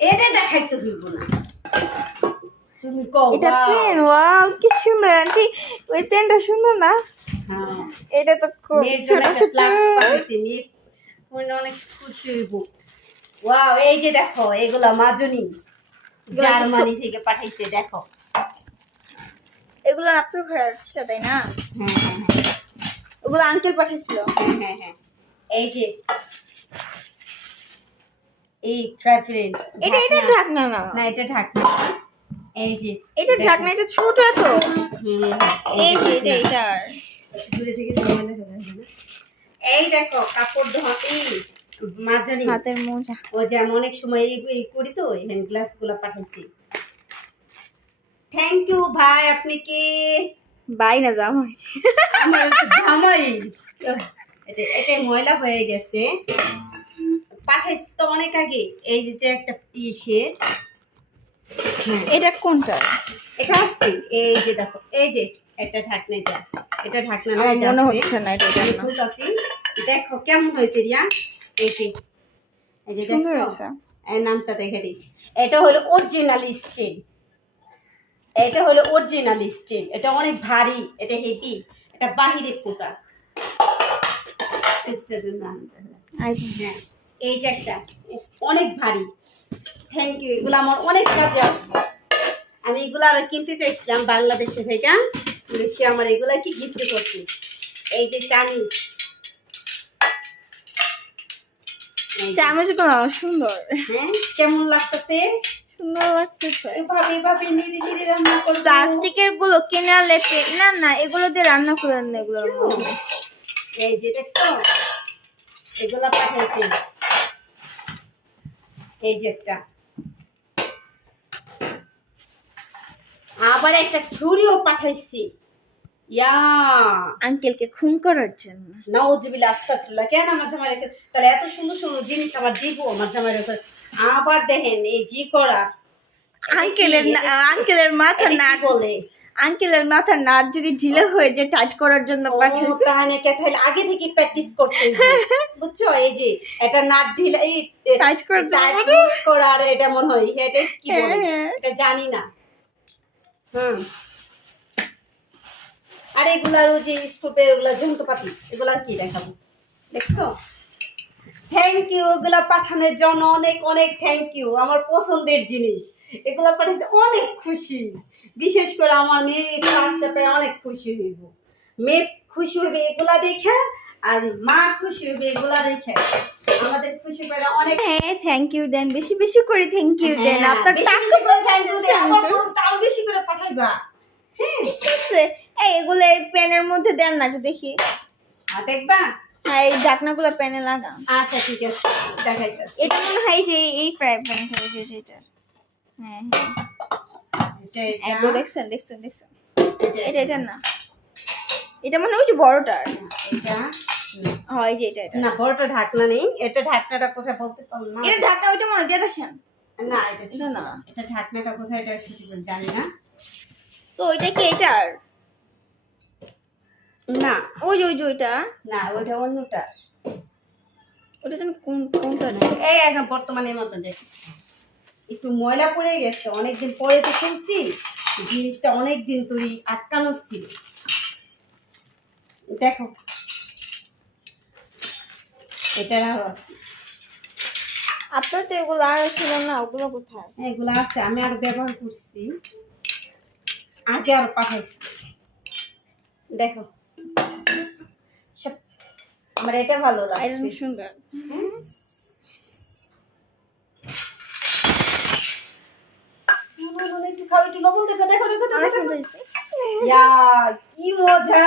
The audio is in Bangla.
এটা দেখাইতে হইব না, তুমি কও। এটা পেন, ওয়াও কি সুন্দর আন্টি, ওই পেনটা সুন্দর না? হ্যাঁ, এটা তো খুব ছোট ছোট। মেয়ে অনেক খুশি হইব। ওয়াও, এই যে দেখো এগুলা মাজনি জার্মানি থেকে পাঠাইছে, দেখো। এগুলো আপনার ঘরে আসছে তাই না? হ্যাঁ হ্যাঁ হ্যাঁ ওগুলো আঙ্কেল পাঠিয়েছিল। হ্যাঁ হ্যাঁ হ্যাঁ, এই যে এই ট্রাইফ্রেন্ড, এটা ঢাকনা না? না এটা ঢাকনা। এই যে এটা ঢাকনা, এটা ছোট এত। এই যে এটা এটার দূরে থেকে ঝামেলা চলে আসবে না। এই দেখো কাপড় ধোয়া, এই মাজনি হাতের মোজা। ও যে আমি অনেক সময় এই করি তো, এই হ্যান্ড গ্লাস গুলা পাঠাইছি। থ্যাংক ইউ ভাই। আপনি কি বাই না জামাই? আমার জামাই। এটা ময়লা হয়ে গেছে, পাঠাইছি তো অনেক আগে। এই যে একটা ইসে, এটা কোনটা? এটা আসছে, এই যে দেখো, এই যে এটা ঢাকনা, এটা ঢাকনা না, আমার এটা মনে আছে। হচ্ছে না এটা আমি ঢাকনা। খুলতাছি, দেখো কেমন হয়েছে রিয়া। এই যে সুন্দর দেখছো, হয়েছে। এর নামটা দেখে দিই। এটা হলো অরিজিনাল স্টিল, এটা হলো অরিজিনাল স্টিল। এটা অনেক ভারী, এটা হেভি, এটা বাহিরের প্রোডাক্ট। হ্যাঁ, এই যে একটা অনেক ভারী। থ্যাংক ইউ, এগুলো আমার অনেক কাজে আসবে। আমি এগুলো আরো কিনতে চাইছিলাম বাংলাদেশে থেকে, সে আমার এগুলা কি গিফট করছে। এই যে চামিচ, চামচগুলো সুন্দর। হ্যাঁ কেমন লাগতেছে? সুন্দর লাগতেছে। এভাবে এভাবে নিরে নিরে রান্না করবো। প্লাস্টিকের গুলো কিনে আনলে না না, এগুলো দিয়ে রান্না করে আনলে এগুলোর মধ্যে। এই যে দেখছো এগুলা পাঠাইছে, এই যে একটা, আবার একটা ছুরিও পাঠাইছি। ইয়া আঙ্কেলকে খুন করার জন্য। নাউজুবিল্লাহ, আস্তাগফিরুল্লাহ। কেন আমার জামাই রেখে, তাহলে এত সুন্দর সুন্দর জিনিস আমার দিব আমার জামাই রেখে। আবার দেখেন এই জি করা, আঙ্কেলের মাথা এটা কি নাট বলে? আঙ্কেলের মাথা নাট যদি ঢিলে হয়ে যায় টাইট করার জন্য পাঠিয়েছে। তাহলে তাহলে আগে থেকে প্র্যাকটিস করতে হবে, বুঝছো? এই যে এটা নাট ঢিলা, এই টাইট করার জন্য টাইট করা, আর এটা মনে হয় এটা কি বলে, হ্যাঁ। এটা জানি না। আর এগুলার ওই যে স্কুপের ওগুলা যন্ত্রপাতি, এগুলা কি দেখাবো, দেখছো? থ্যাংক ইউ, এগুলা পাঠানোর জন্য অনেক অনেক থ্যাংক ইউ। আমার পছন্দের জিনিস এগুলা পাঠাইছে, অনেক খুশি। বিশেষ করে আমার মেয়ে এগুলো আসতে পেরে অনেক খুশি হইব। মেয়ে খুশি হবে এগুলা দেখে, আর মা খুশি হবে এগুলা দেখে। আমাদের খুশি করে অনেক। হ্যাঁ থ্যাংক ইউ দেন, বেশি বেশি করে থ্যাংক ইউ দেন। আপনার বেশি টাকা বেশি করে thank you দেন, আমার আরো বেশি করে পাঠাইবা। হ্যাঁ ঠিক আছে। এই এগুলো এই পেনের মধ্যে দেন না, একটু দেখি। আর দেখবা। হ্যাঁ এই ঢাকনাগুলো পেনে লাগা। আচ্ছা ঠিক আছে, দেখাইতেছি। এটা মনে হয় যে এই ফ্রাই প্যানটা, এই যে এটা। হ্যাঁ হ্যাঁ একবার দেখছেন দেখছেন দেখছেন। এটা না, এটা মানে ওই যে বড়টার। এটা হয় যে এটা না, বড়টা ঢাকনা নেই। এটা ঢাকনাটা কোথায় বলতে পারবো না। এটা ঢাকনা, ওইটা মনে দিয়ে দেখেন। না এটা এটা না, এটা ঢাকনাটা কোথায়, এটা ঠিক জানি না। তো ওইটা কি এটার? না ওই যে ওইটা না, ওটা অন্যটা। ওটা যেন কোনটা না। এই এখন বর্তমানে মতো দেখ, একটু ময়লা পড়ে গেছে, অনেকদিন পরে তো শুনছি জিনিসটা, অনেকদিন তুই আটকানো ছিল। দেখো এটা আরো আছে। আপনার তো এগুলো আর ছিল না, ওগুলো কোথায়? এগুলো আছে, আমি আরো ব্যবহার করছি, আগে আরো পাঠাইছি। দেখো সব, আমার এটা ভালো লাগছে, সুন্দর। একটু খাও, একটু লবণ দেখো, দেখো দেখো দেখো। অনেক সুন্দর। ইয়া কি মজা,